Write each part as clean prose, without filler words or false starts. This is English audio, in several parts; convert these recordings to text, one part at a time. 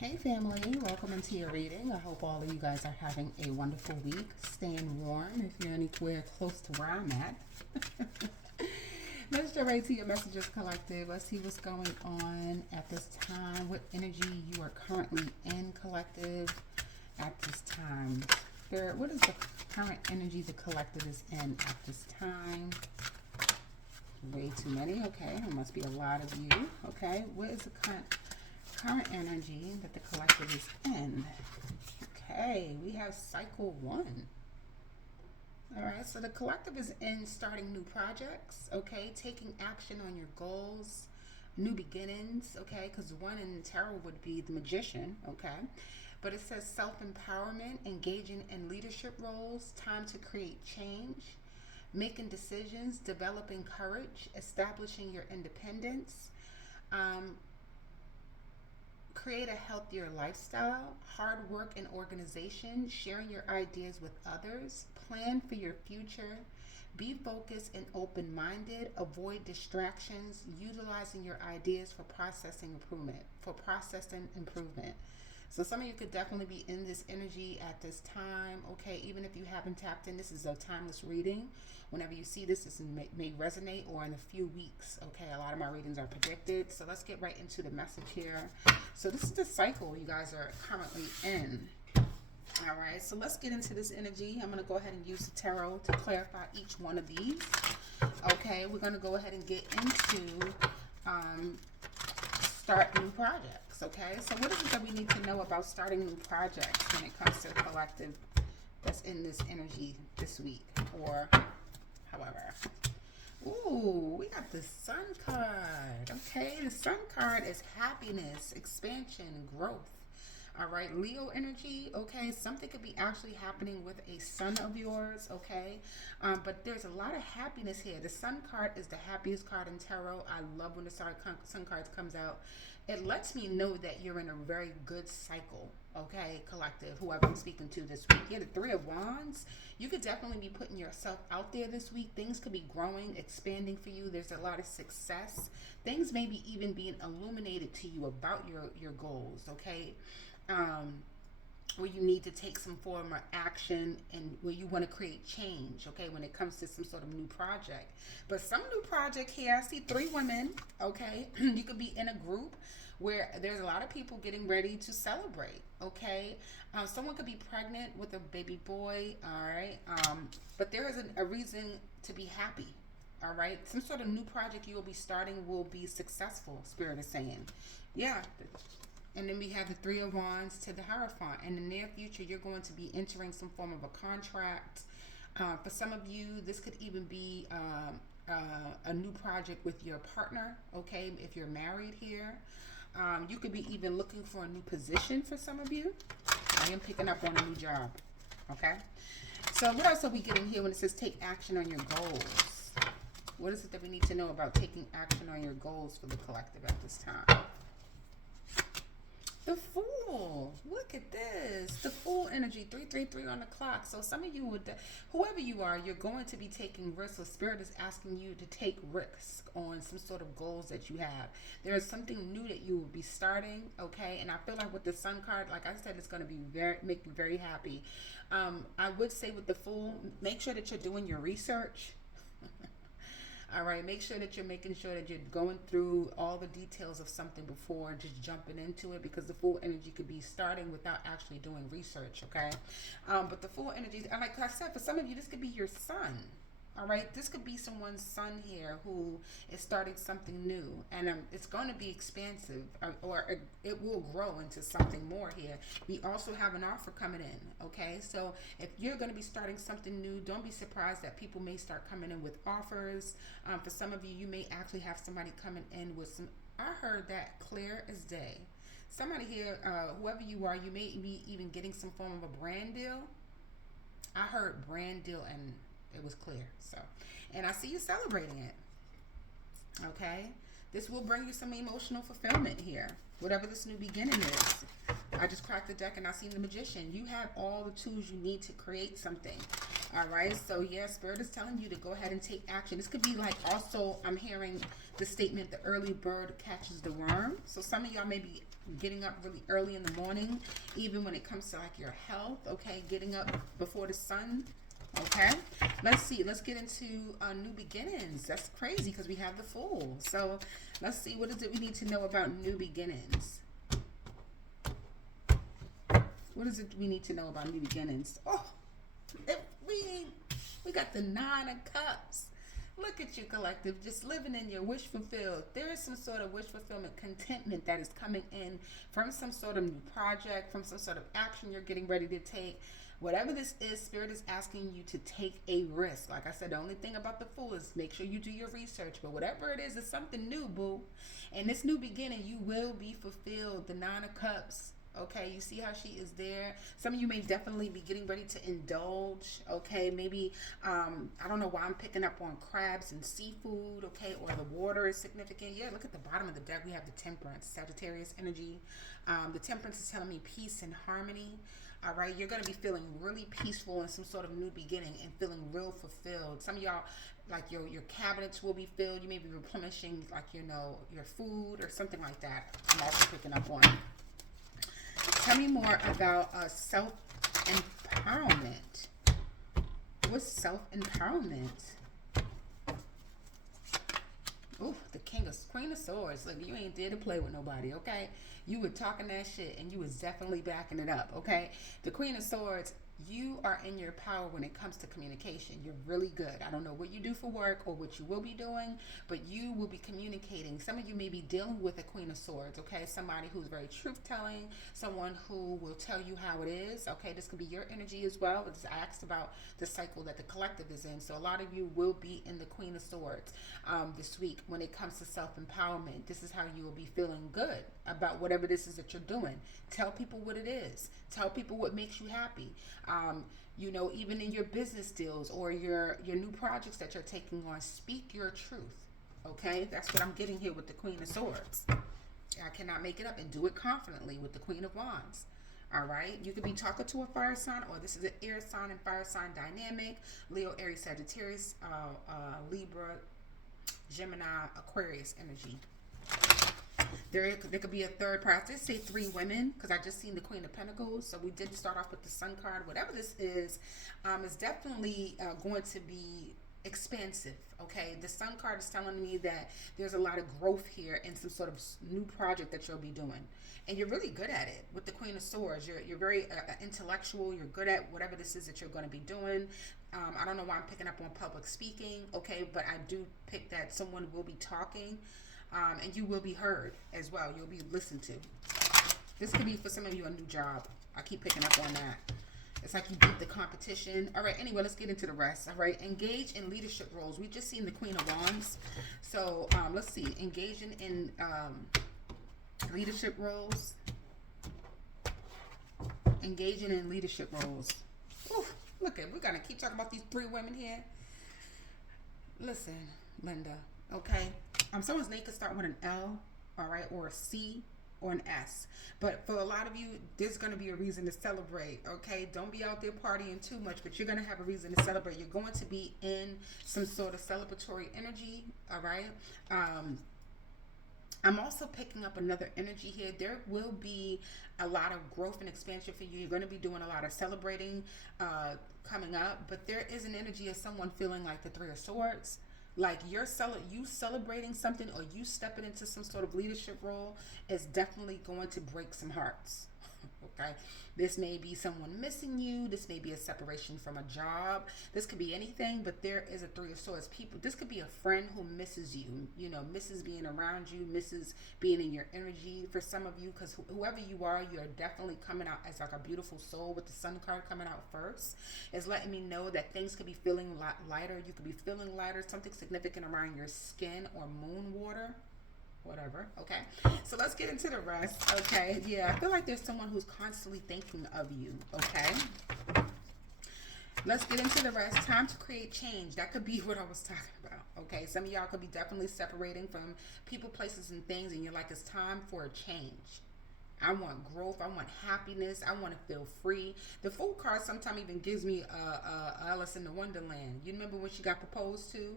Hey family, welcome into your reading. I hope all of you guys are having a wonderful week, staying warm if you're anywhere close to where I'm at. Let's jump right to your messages collective. Let's see what's going on at this time, what energy you are currently in collective at this time. Spirit, what is the current energy the collective is in at this time? Way too many. Okay, there must be a lot of you. Okay, what is the current energy that the collective is in? Okay, we have cycle 1. All right, so the collective is in starting new projects, okay, taking action on your goals, new beginnings, okay, because 1 in tarot would be the magician, okay, but it says self-empowerment, engaging in leadership roles, time to create change, making decisions, developing courage, establishing your independence, um, create a healthier lifestyle, hard work and organization, sharing your ideas with others, plan for your future, be focused and open minded, avoid distractions, utilizing your ideas for processing improvement. So some of you could definitely be in this energy at this time. Okay, even if you haven't tapped in, this is a timeless reading. Whenever you see this, this may resonate, or in a few weeks. Okay, a lot of my readings are predicted. So let's get right into the message here. So this is the cycle you guys are currently in. All right, so let's get into this energy. I'm going to go ahead and use the tarot to clarify each one of these. Okay, we're going to go ahead and get into start new projects. Okay, so what is it that we need to know about starting new projects when it comes to the collective that's in this energy this week, or however? Ooh, we got the Sun card. Okay, the Sun card is happiness, expansion, growth. All right, Leo energy. Okay, something could be actually happening with a son of yours. Okay, but there's a lot of happiness here. The Sun card is the happiest card in tarot. I love when the Sun cards comes out. It lets me know that you're in a very good cycle. Okay, collective, whoever I'm speaking to this week. Yeah, the Three of Wands. You could definitely be putting yourself out there this week. Things could be growing, expanding for you. There's a lot of success. Things may be even being illuminated to you about your goals. Okay. Where you need to take some form of action and where you want to create change, okay, when it comes to some sort of new project. But some new project here, I see 3 women, okay. You could be in a group where there's a lot of people getting ready to celebrate, okay. Someone could be pregnant with a baby boy, all right. But there is a reason to be happy, all right. Some sort of new project you will be starting will be successful, Spirit is saying. Yeah. And then we have the Three of Wands to the Hierophant. In the near future, you're going to be entering some form of a contract. For some of you, this could even be a new project with your partner, okay, if you're married here. You could be even looking for a new position for some of you. I am picking up on a new job, okay? So what else are we getting here when it says take action on your goals? What is it that we need to know about taking action on your goals for the collective at this time? The Fool. Look at this. The Fool energy. 333 on the clock. So some of you would, whoever you are, you're going to be taking risks. So Spirit is asking you to take risks on some sort of goals that you have. There is something new that you will be starting, okay? And I feel like with the Sun card, like I said, it's going to be make you very happy. I would say with the Fool, make sure that you're doing your research. All right, make sure that you're making sure that you're going through all the details of something before just jumping into it, because the Fool energy could be starting without actually doing research, okay? But the Fool energy, like I said, for some of you, this could be your son. All right, this could be someone's son here who is starting something new, and it's going to be expansive, or it will grow into something more here. We also have an offer coming in, okay? So if you're going to be starting something new, don't be surprised that people may start coming in with offers. For some of you, you may actually have somebody coming in with some, I heard that clear as day. Somebody here, whoever you are, you may be even getting some form of a brand deal. I heard brand deal, and it was clear. So, and I see you celebrating it. Okay, this will bring you some emotional fulfillment here, whatever this new beginning is. I just cracked the deck and I see the Magician. You have all the tools you need to create something. All right, so yeah, Spirit is telling you to go ahead and take action. This could be like also, I'm hearing the statement, the early bird catches the worm. So some of y'all may be getting up really early in the morning, even when it comes to like your health, okay? Getting up before the sun, okay? Let's see, let's get into new beginnings. That's crazy because we have the Fool. So let's see, what is it we need to know about new beginnings? What is it we need to know about new beginnings? Oh, we got the Nine of Cups. Look at you, collective, just living in your wish fulfilled. There is some sort of wish fulfillment, contentment that is coming in from some sort of new project, from some sort of action you're getting ready to take. Whatever this is, Spirit is asking you to take a risk. Like I said, the only thing about the Fool is make sure you do your research. But whatever it is, it's something new, boo. And this new beginning, you will be fulfilled. The Nine of Cups. Okay, you see how she is there. Some of you may definitely be getting ready to indulge. Okay, maybe I don't know why I'm picking up on crabs and seafood. Okay, or the water is significant. Yeah, look at the bottom of the deck. We have the Temperance, Sagittarius energy. The Temperance is telling me peace and harmony. All right, you're going to be feeling really peaceful in some sort of new beginning and feeling real fulfilled. Some of y'all, like your cabinets will be filled. You may be replenishing, like, you know, your food or something like that. I'm also picking up on. Tell me more about self-empowerment. What's self-empowerment? Oh, the Queen of Swords. Look, you ain't there to play with nobody, okay? You were talking that shit and you was definitely backing it up, okay? The Queen of Swords, you are in your power when it comes to communication. You're really good. I don't know what you do for work or what you will be doing, but you will be communicating. Some of you may be dealing with a Queen of Swords, okay? Somebody who's very truth-telling, someone who will tell you how it is, okay? This could be your energy as well. I asked about the cycle that the collective is in, so a lot of you will be in the Queen of Swords this week when it comes to self-empowerment. This is how you will be feeling good about whatever this is that you're doing. Tell people what it is. Tell people what makes you happy. You know, even in your business deals or your new projects that you're taking on, speak your truth. Okay, that's what I'm getting here with the Queen of Swords. I cannot make it up, and do it confidently with the Queen of Wands. All right, you could be talking to a fire sign, or this is an air sign and fire sign dynamic. Leo, Aries, Sagittarius, Libra, Gemini, Aquarius energy. There could be a third party. I did say 3 women because I just seen the Queen of Pentacles. So we did start off with the Sun card. Whatever this is definitely going to be expansive. Okay, the Sun card is telling me that there's a lot of growth here in some sort of new project that you'll be doing, and you're really good at it. With the Queen of Swords, you're very intellectual. You're good at whatever this is that you're going to be doing. I don't know why I'm picking up on public speaking. Okay, but I do pick that someone will be talking. And you will be heard as well. You'll be listened to. This could be for some of you a new job. I keep picking up on that. It's like you beat the competition. All right, anyway, let's get into the rest. All right, engage in leadership roles. We just seen the Queen of Wands. So let's see, engaging in leadership roles. Engaging in leadership roles. Ooh, look at, we're going to keep talking about these 3 women here. Listen, Linda, okay? Someone's name could start with an L, all right, or a C, or an S. But for a lot of you, there's going to be a reason to celebrate, okay? Don't be out there partying too much, but you're going to have a reason to celebrate. You're going to be in some sort of celebratory energy, all right? I'm also picking up another energy here. There will be a lot of growth and expansion for you. You're going to be doing a lot of celebrating coming up, but there is an energy of someone feeling like the 3 of Swords. Like you celebrating something or you stepping into some sort of leadership role is definitely going to break some hearts. Okay, this may be someone missing you. This may be a separation from a job. This could be anything, but there is a 3 of Swords. People, this could be a friend who misses you. You know, misses being around you, misses being in your energy. For some of you, because whoever you are, you're definitely coming out as like a beautiful soul. With the Sun card coming out first, is letting me know that things could be feeling lighter. You could be feeling lighter. Something significant around your skin or moon water. Whatever. Okay, so let's get into the rest. Okay, yeah, I feel like there's someone who's constantly thinking of you. Okay, let's get into the rest. Time to create change. That could be what I was talking about. Okay, some of y'all could be definitely separating from people, places, and things, and you're like, it's time for a change. I want growth. I want happiness. I want to feel free. The Fool card sometimes even gives me Alice in the Wonderland. You remember when she got proposed to,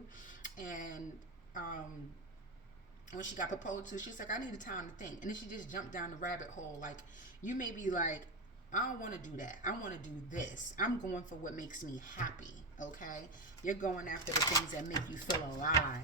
and when she got proposed to, she's like, I need a time to think, and then she just jumped down the rabbit hole. Like, you may be like, I don't want to do that. I want to do this. I'm going for what makes me happy. Okay, you're going after the things that make you feel alive.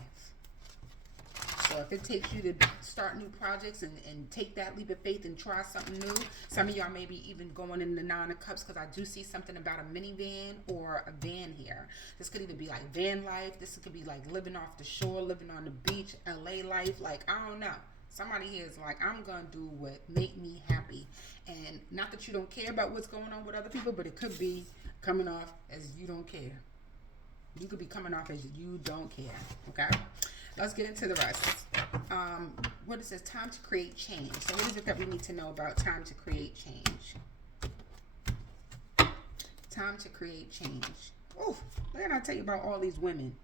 So if it takes you to start new projects and take that leap of faith and try something new, some of y'all may be even going in the Nine of Cups, because I do see something about a minivan or a van here. This could either be like van life. This could be like living off the shore, living on the beach, LA life. Like, I don't know. Somebody here is like, I'm going to do what make me happy. And not that you don't care about what's going on with other people, but it could be coming off as you don't care. You could be coming off as you don't care. Okay? Let's get into the rest. What is this? Time to create change. So what is it that we need to know about time to create change? Time to create change. Oh, what did I tell you about all these women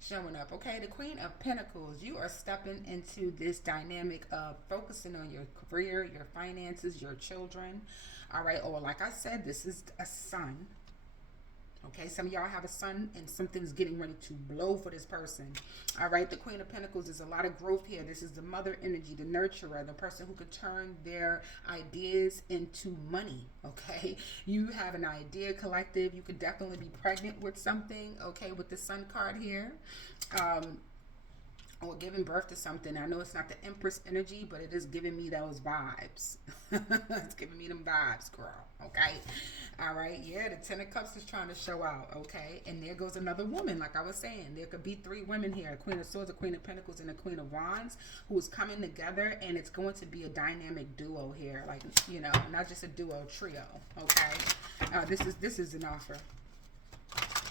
showing up? Okay, the Queen of Pentacles. You are stepping into this dynamic of focusing on your career, your finances, your children. All right, or like I said, this is a son. Okay, some of y'all have a son and something's getting ready to blow for this person. All right, the Queen of Pentacles, is a lot of growth here. This is the mother energy, the nurturer, the person who could turn their ideas into money. Okay, you have an idea collective. You could definitely be pregnant with something. Okay, with the Sun card here. Or giving birth to something. I know it's not the Empress energy, but it is giving me those vibes. It's giving me them vibes, girl. Okay. All right. Yeah, the Ten of Cups is trying to show out. Okay. And there goes another woman. Like I was saying, there could be three women here: a Queen of Swords, a Queen of Pentacles, and a Queen of Wands, who is coming together, and it's going to be a dynamic duo here. Like, you know, not just a duo, trio. Okay. This is an offer.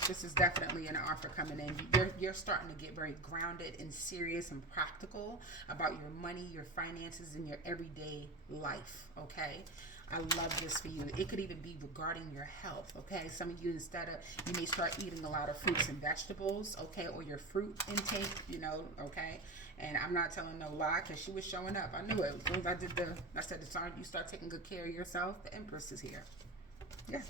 This is definitely an offer coming in. You're starting to get very grounded and serious and practical about your money, your finances, and your everyday life, okay? I love this for you. It could even be regarding your health, okay? Some of you, you may start eating a lot of fruits and vegetables, okay? Or your fruit intake, you know, okay? And I'm not telling no lie, because she was showing up. I knew it. As soon as I said it's time you start taking good care of yourself, the Empress is here. Yeah.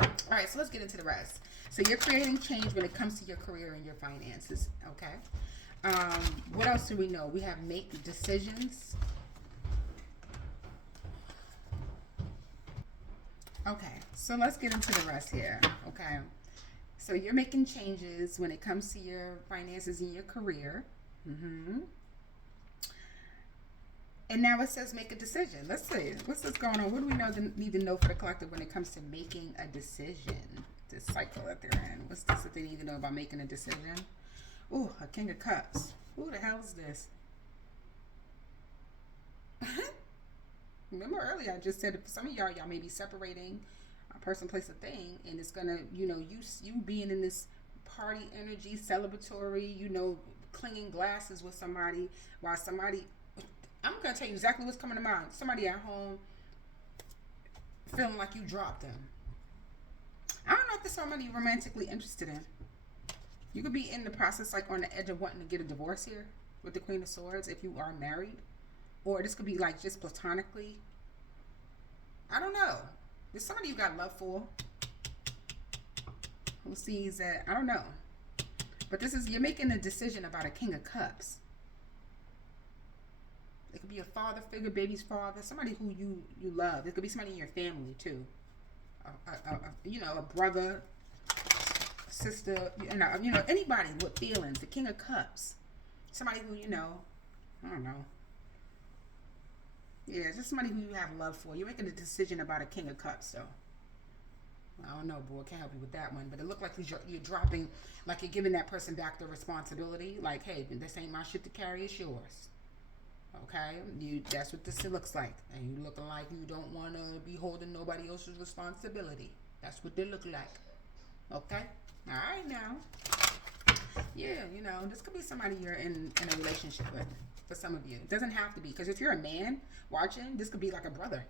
All right, so let's get into the rest. So you're creating change when it comes to your career and your finances, okay? What else do we know? We have make decisions. Okay, so let's get into the rest here, okay? So you're making changes when it comes to your finances and your career. And now it says make a decision. Let's see. What's this going on? What do we need to know for the collective when it comes to making a decision? This cycle that they're in. What's this that they need to know about making a decision? Ooh, a King of Cups. Who the hell is this? Remember earlier I just said, for some of y'all may be separating a person, place, a thing, and it's gonna, you know, you being in this party energy, celebratory, you know, clinging glasses with somebody, while somebody, I'm gonna tell you exactly what's coming to mind. Somebody at home feeling like you dropped them. I don't know if this is somebody you're romantically interested in. You could be in the process, like on the edge of wanting to get a divorce here with the Queen of Swords if you are married. Or this could be like just platonically. I don't know. There's somebody you got love for who sees that. I don't know. But you're making a decision about a King of Cups. It could be a father figure, baby's father, somebody who you love. It could be somebody in your family too. You know, a brother, sister, you know, anybody with feelings. The King of Cups, somebody who, you know, I don't know. Yeah, just somebody who you have love for. You're making a decision about a King of Cups, though. I don't know, boy. Can't help you with that one. But it looked like you're dropping, like you're giving that person back the responsibility. Like, hey, this ain't my shit to carry. It's yours. Okay? That's what this looks like. And you looking like you don't want to be holding nobody else's responsibility. That's what they look like. Okay? All right, now. Yeah, you know, this could be somebody you're in a relationship with. For some of you. It doesn't have to be. Because if you're a man watching, this could be like a brother.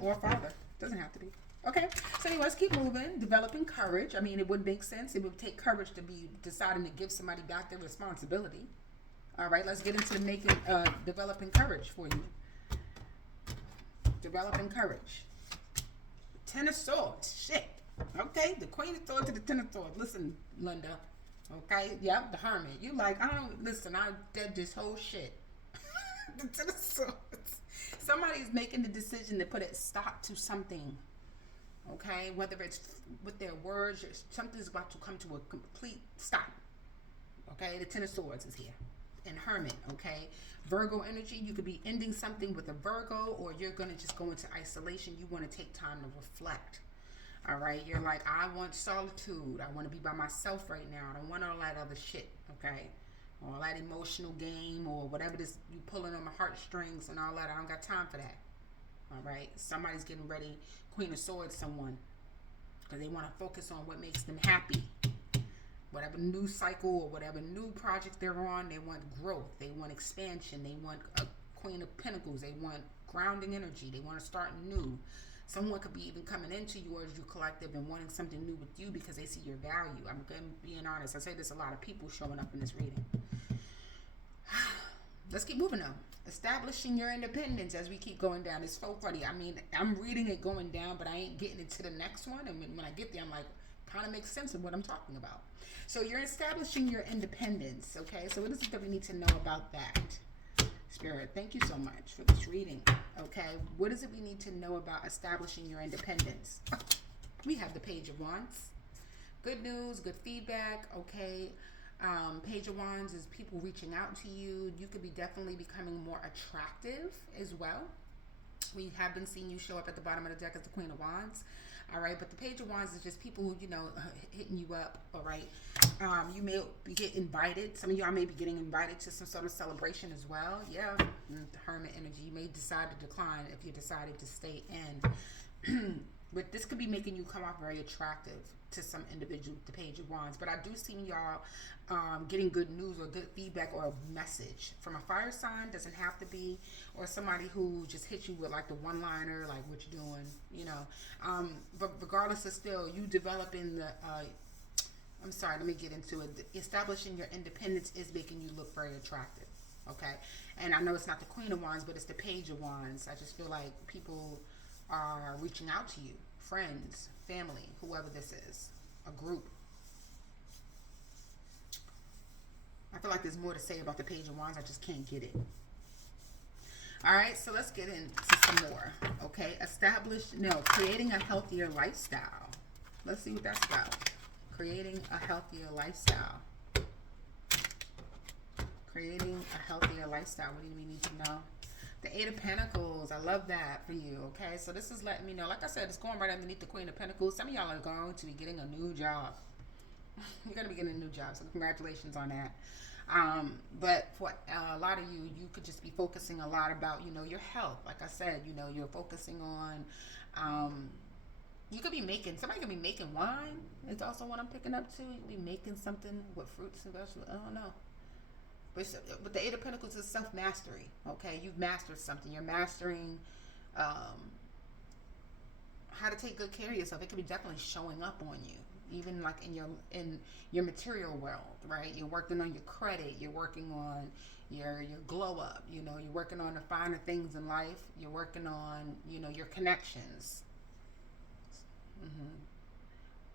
Or a father. Doesn't have to be. Okay. So anyway, let's keep moving. Developing courage. I mean, it would make sense. It would take courage to be deciding to give somebody back their responsibility. All right, let's get into the developing courage for you. Developing courage. Ten of Swords. Shit. Okay, the Queen of Swords to the Ten of Swords. Listen, Linda. Okay, yep, the Hermit. You like, I don't, listen, I did this whole shit. The Ten of Swords. Somebody's making the decision to put a stop to something. Okay, whether it's with their words, something's about to come to a complete stop. Okay, the Ten of Swords is here. And Hermit, okay? Virgo energy, you could be ending something with a Virgo, or you're going to just go into isolation. You want to take time to reflect. All right, you're like, I want solitude. I want to be by myself right now. I don't want all that other shit, okay? All that emotional game or whatever this you pulling on my heartstrings and all that. I don't got time for that. All right, somebody's getting ready. Queen of Swords, someone, because they want to focus on what makes them happy. Whatever new cycle or whatever new project they're on, they want growth. They want expansion. They want a Queen of Pentacles. They want grounding energy. They want to start new. Someone could be even coming into you as you collective and wanting something new with you because they see your value. I'm being honest. I say there's a lot of people showing up in this reading. Let's keep moving though. Establishing your independence as we keep going down. It's so funny. I mean, I'm reading it going down, but I ain't getting into the next one. And when I get there, I'm like, kind of makes sense of what I'm talking about. So you're establishing your independence, okay? So what is it that we need to know about that? Spirit, thank you so much for this reading, okay? What is it we need to know about establishing your independence? We have the Page of Wands. Good news, good feedback, okay? Page of Wands is people reaching out to you. You could be definitely becoming more attractive as well. We have been seeing you show up at the bottom of the deck as the Queen of Wands. All right, but the Page of Wands is just people, you know, hitting you up. All right, you may get invited. Some of y'all may be getting invited to some sort of celebration as well. Yeah, the Hermit energy. You may decide to decline if you decided to stay in. But this could be making you come off very attractive to some individual, the Page of Wands. But I do see y'all getting good news or good feedback or a message from a fire sign. Doesn't have to be, or somebody who just hits you with like the one-liner, like what you doing, you know. But regardless of still, you developing the, I'm sorry, let me get into it. Establishing your independence is making you look very attractive, okay? And I know it's not the Queen of Wands, but it's the Page of Wands. I just feel like people are reaching out to you, friends, family, whoever this is, a group. I feel like there's more to say about the Page of Wands. I just can't get it. All right, so let's get into some more. Okay, creating a healthier lifestyle. Let's see what that's about. Creating a healthier lifestyle. Creating a healthier lifestyle. What do we need to know? The Eight of Pentacles. I love that for you. Okay, so this is letting me know. Like I said, it's going right underneath the Queen of Pentacles. Some of y'all are going to be getting a new job. You're going to be getting a new job, so congratulations on that. But for a lot of you, you could just be focusing a lot about, you know, your health. Like I said, you know, you're focusing on, you could be making, somebody could be making wine. It's also what I'm picking up too. You could be making something with fruits and vegetables. I don't know. But the Eight of Pentacles is self-mastery, okay? You've mastered something. You're mastering how to take good care of yourself. It could be definitely showing up on you, even like in your material world, right? You're working on your credit. You're working on your glow up. You know, you're working on the finer things in life. You're working on, you know, your connections.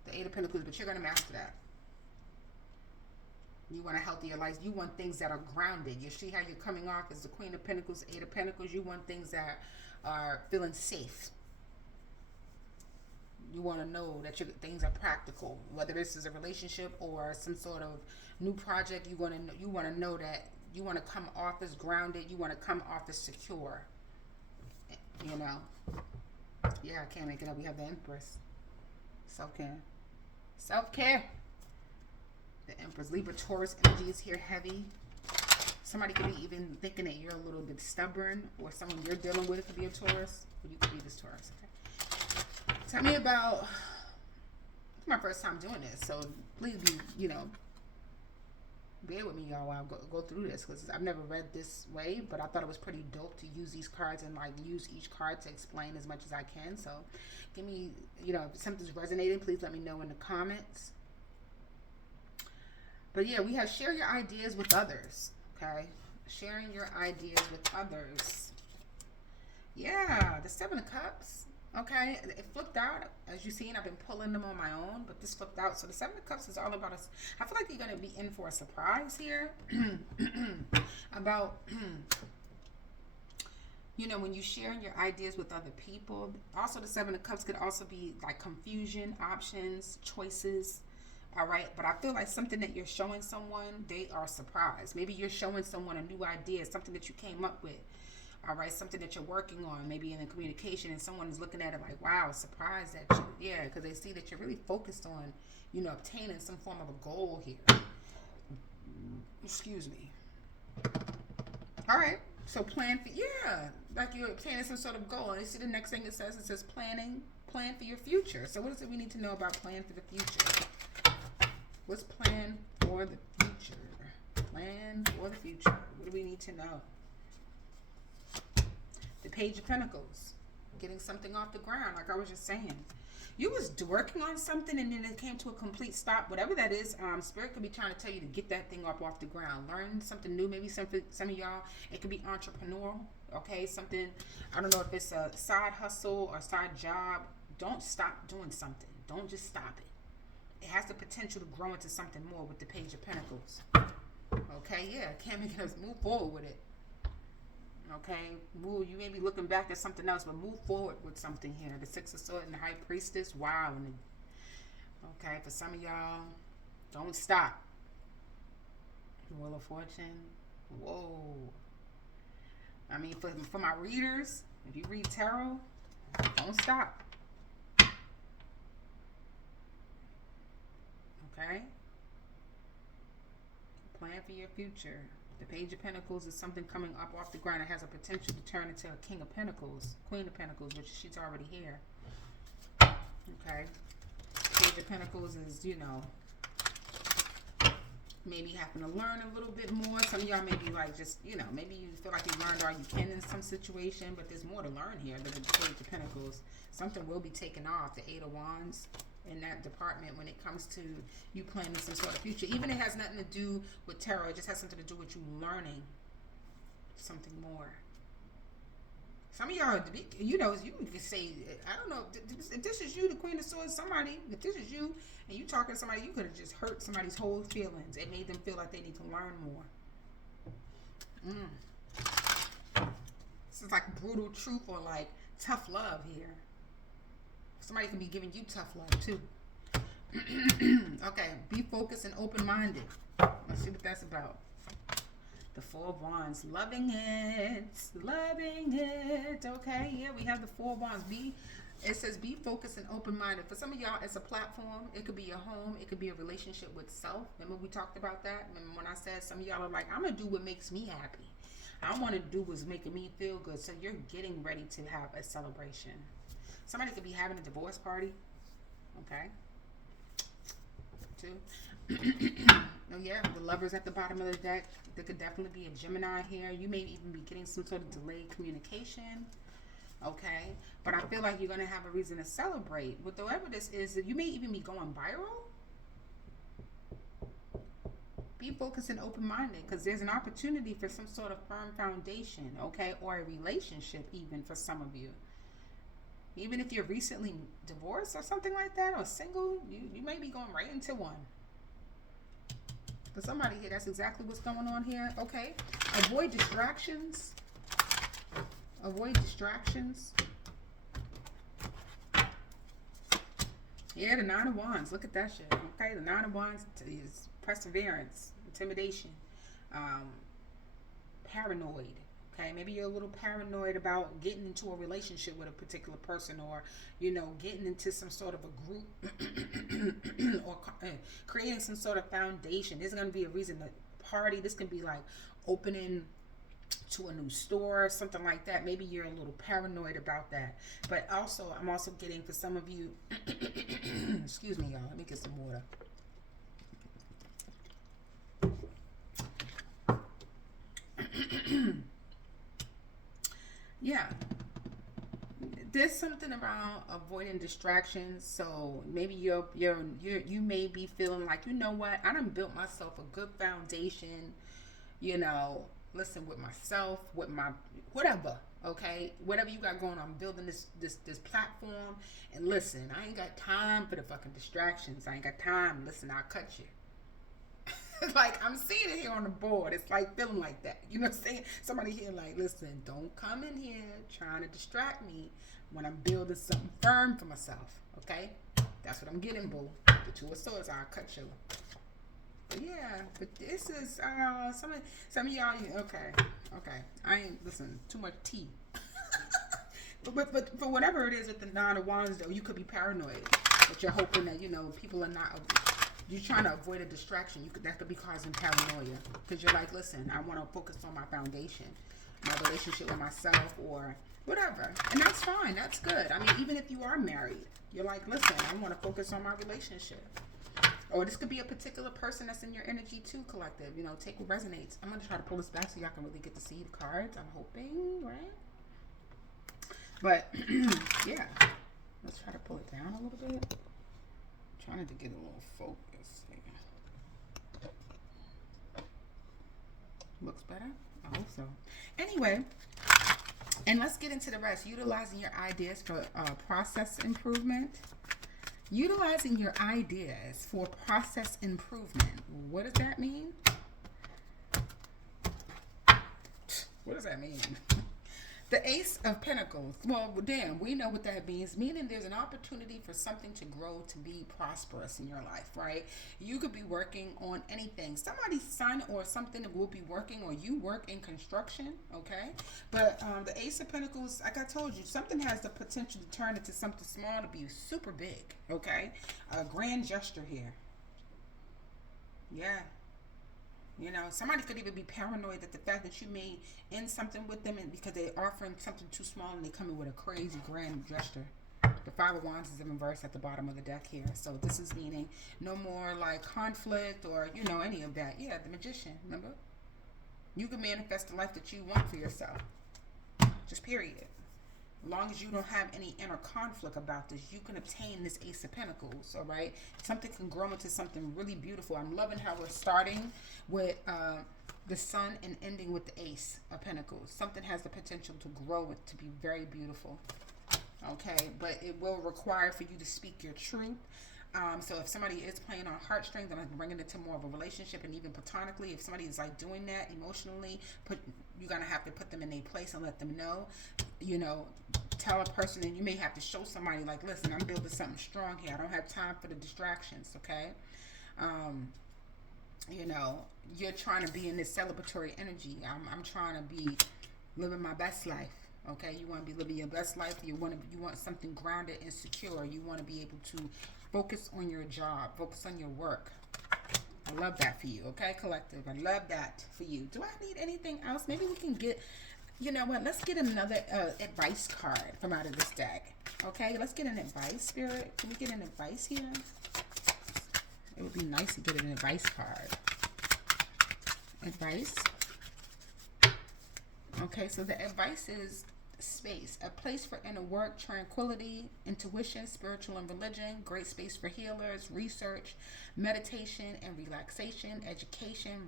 The Eight of Pentacles, but you're going to master that. You want a healthier life. You want things that are grounded. You see how you're coming off as the Queen of Pentacles, Eight of Pentacles. You want things that are feeling safe. You want to know that things are practical. Whether this is a relationship or some sort of new project, you want to know that you want to come off as grounded. You want to come off as secure. You know. Yeah, I can't make it up. We have the Empress. Self-care. Self-care. The Empress. Libra, Taurus energy is here heavy. Somebody could be even thinking that you're a little bit stubborn, or someone you're dealing with could be a Taurus. Or you could be this Taurus. Okay. Tell me about, it's my first time doing this, so please be, you know, bear with me, y'all, while I go through this, because I've never read this way, but I thought it was pretty dope to use these cards and like use each card to explain as much as I can. So give me, you know, if something's resonating, please let me know in the comments. But yeah, we have share your ideas with others. Okay, sharing your ideas with others. Yeah, the Seven of Cups. Okay, it flipped out. As you've seen, I've been pulling them on my own, but this flipped out. So the Seven of Cups is all about us. I feel like you're going to be in for a surprise here about, when you sharing your ideas with other people. Also, the Seven of Cups could also be like confusion, options, choices. All right, but I feel like something that you're showing someone, they are surprised. Maybe you're showing someone a new idea, something that you came up with. All right, something that you're working on, maybe in the communication, and someone is looking at it like, wow, surprised at you. Yeah, because they see that you're really focused on, obtaining some form of a goal here. Excuse me. All right, so plan for, like you're obtaining some sort of goal. And you see the next thing it says plan for your future. So what is it we need to know about plan for the future? What's plan for the future? Plan for the future. What do we need to know? The Page of Pentacles. Getting something off the ground, like I was just saying. You was working on something and then it came to a complete stop. Whatever that is, Spirit could be trying to tell you to get that thing off the ground. Learn something new. Maybe some of y'all, it could be entrepreneurial. Okay, something, I don't know if it's a side hustle or side job. Don't stop doing something. Don't just stop it. It has the potential to grow into something more with the Page of Pentacles. Okay, yeah, can't make us move forward with it. Okay, move. You may be looking back at something else, but move forward with something here. The Six of Swords and the High Priestess. Wow. Okay, for some of y'all, don't stop. Wheel of Fortune. Whoa. I mean, for my readers, if you read tarot, don't stop. Okay? Plan for your future. The Page of Pentacles is something coming up off the ground. It has a potential to turn into a King of Pentacles, Queen of Pentacles, which she's already here. Okay? Page of Pentacles is, maybe having to learn a little bit more. Some of y'all may be like just, maybe you feel like you learned all you can in some situation, but there's more to learn here than the Page of Pentacles. Something will be taken off. The Eight of Wands. In that department when it comes to you planning some sort of future. Even it has nothing to do with tarot. It just has something to do with you learning something more. Some of y'all, you can say, I don't know, if this is you, the Queen of Swords, somebody, if this is you and you talking to somebody, you could have just hurt somebody's whole feelings. It made them feel like they need to learn more. This is like brutal truth or like tough love here. Somebody can be giving you tough love too. Okay, be focused and open-minded. Let's see what that's about. The Four of Wands, loving it. Okay, yeah, we have the Four of Wands. It says be focused and open-minded. For some of y'all, it's a platform. It could be your home. It could be a relationship with self. Remember we talked about that? Remember when I said some of y'all are like, I'm going to do what makes me happy. I want to do what's making me feel good. So you're getting ready to have a celebration. Somebody could be having a divorce party. Okay. Oh yeah, the Lovers at the bottom of the deck. There could definitely be a Gemini here. You may even be getting some sort of delayed communication. Okay. But I feel like you're going to have a reason to celebrate. Whatever this is, you may even be going viral. Be focused and open-minded because there's an opportunity for some sort of firm foundation. Okay. Or a relationship even for some of you. Even if you're recently divorced or something like that, or single, you may be going right into one. For somebody here, that's exactly what's going on here. Okay. Avoid distractions. Avoid distractions. Yeah, the Nine of Wands. Look at that shit. Okay, the Nine of Wands is perseverance, intimidation, paranoid. Okay, maybe you're a little paranoid about getting into a relationship with a particular person or, getting into some sort of a group or creating some sort of foundation. There's going to be a reason to party. This can be like opening to a new store, something like that. Maybe you're a little paranoid about that. But also, I'm also getting for some of you, excuse me, y'all. Let me get some water. Yeah, there's something around avoiding distractions. So maybe you may be feeling like, you know what, I done built myself a good foundation. you know, listen, with myself, with my whatever, okay, whatever you got going on, I'm building this platform, and listen, I ain't got time for the fucking distractions. I ain't got time. Listen, I'll cut you. Like, I'm seeing it here on the board. It's like feeling like that. You know what I'm saying? Somebody here like, listen, don't come in here trying to distract me when I'm building something firm for myself. Okay? That's what I'm getting, boo. The Two of Swords, I'll cut you. But yeah, but this is some of y'all. Okay, okay. I ain't listen too much tea. but for whatever it is with the Nine of Wands, though, you could be paranoid. But you're hoping that people are not. You're trying to avoid a distraction. That could be causing paranoia because you're like, listen, I want to focus on my foundation, my relationship with myself, or whatever, and that's fine. That's good. I mean, even if you are married, you're like, listen, I want to focus on my relationship. Or this could be a particular person that's in your energy too, collective. You know, take what resonates. I'm going to try to pull this back so y'all can really get to see the cards. I'm hoping, right? But, yeah. Let's try to pull it down a little bit. I'm trying to get a little focus here. Looks better? I hope so. Anyway, and let's get into the rest. Utilizing your ideas for process improvement. Utilizing your ideas for process improvement. What does that mean? What does that mean? The Ace of Pentacles. Well, damn, we know what that means. Meaning there's an opportunity for something to grow, to be prosperous in your life, right? You could be working on anything. Somebody's son or something that will be working, or you work in construction, okay? But the Ace of Pentacles, like I told you, something has the potential to turn into something small to be super big, okay? A grand gesture here. Yeah. You know, somebody could even be paranoid that the fact that you may end something with them and because they're offering something too small and they come in with a crazy grand gesture. The Five of Wands is in reverse at the bottom of the deck here. So this is meaning no more like conflict or, you know, any of that. Yeah, the Magician, remember? You can manifest the life that you want for yourself. Just period. As long as you don't have any inner conflict about this, you can obtain this Ace of Pentacles, all right? Something can grow into something really beautiful. I'm loving how we're starting with the Sun and ending with the Ace of Pentacles. Something has the potential to grow it to be very beautiful, okay? But it will require for you to speak your truth. So if somebody is playing on heartstrings, and I'm bringing it to more of a relationship, and even platonically, if somebody is like doing that emotionally, you're gonna have to put them in their place and let them know. You know, tell a person, and you may have to show somebody like, listen, I'm building something strong here. I don't have time for the distractions. Okay, you know, you're trying to be in this celebratory energy. I'm trying to be living my best life. Okay, you want to be living your best life. You want something grounded and secure. You want to be able to focus on your job, focus on your work. I love that for you, okay, collective? I love that for you. Do I need anything else? Maybe we can get, you know what? Let's get another advice card from out of this deck. Okay, let's get an advice, Spirit. Can we get an advice here? It would be nice to get an advice card. Advice. Okay, so the advice is space, a place for inner work, tranquility, intuition, spiritual and religion, great space for healers, research, meditation and relaxation, education,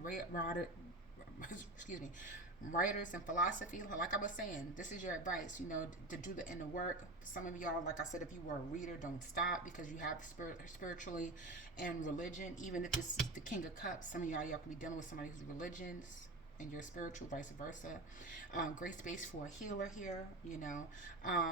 writers and philosophy. Like I was saying, this is your advice, you know, to do the inner work. Some of y'all, like I said, if you were a reader, don't stop because you have spiritually and religion. Even if this is the King of Cups, some of y'all can be dealing with somebody who's religions and you're spiritual, vice versa. Great space for a healer here, you know,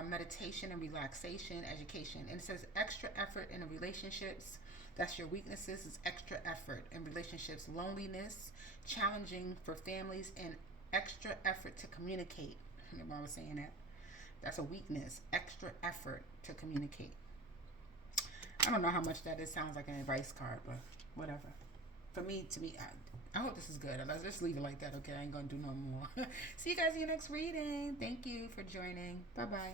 meditation and relaxation, education. And it says extra effort in the relationships. That's your weaknesses, is extra effort in relationships, loneliness, challenging for families, and extra effort to communicate. Remember I was saying that? That's a weakness, extra effort to communicate. I don't know how much that is. Sounds like an advice card, but whatever. For me, I hope this is good. Let's just leave it like that, okay? I ain't gonna do no more. See you guys in your next reading. Thank you for joining. Bye-bye.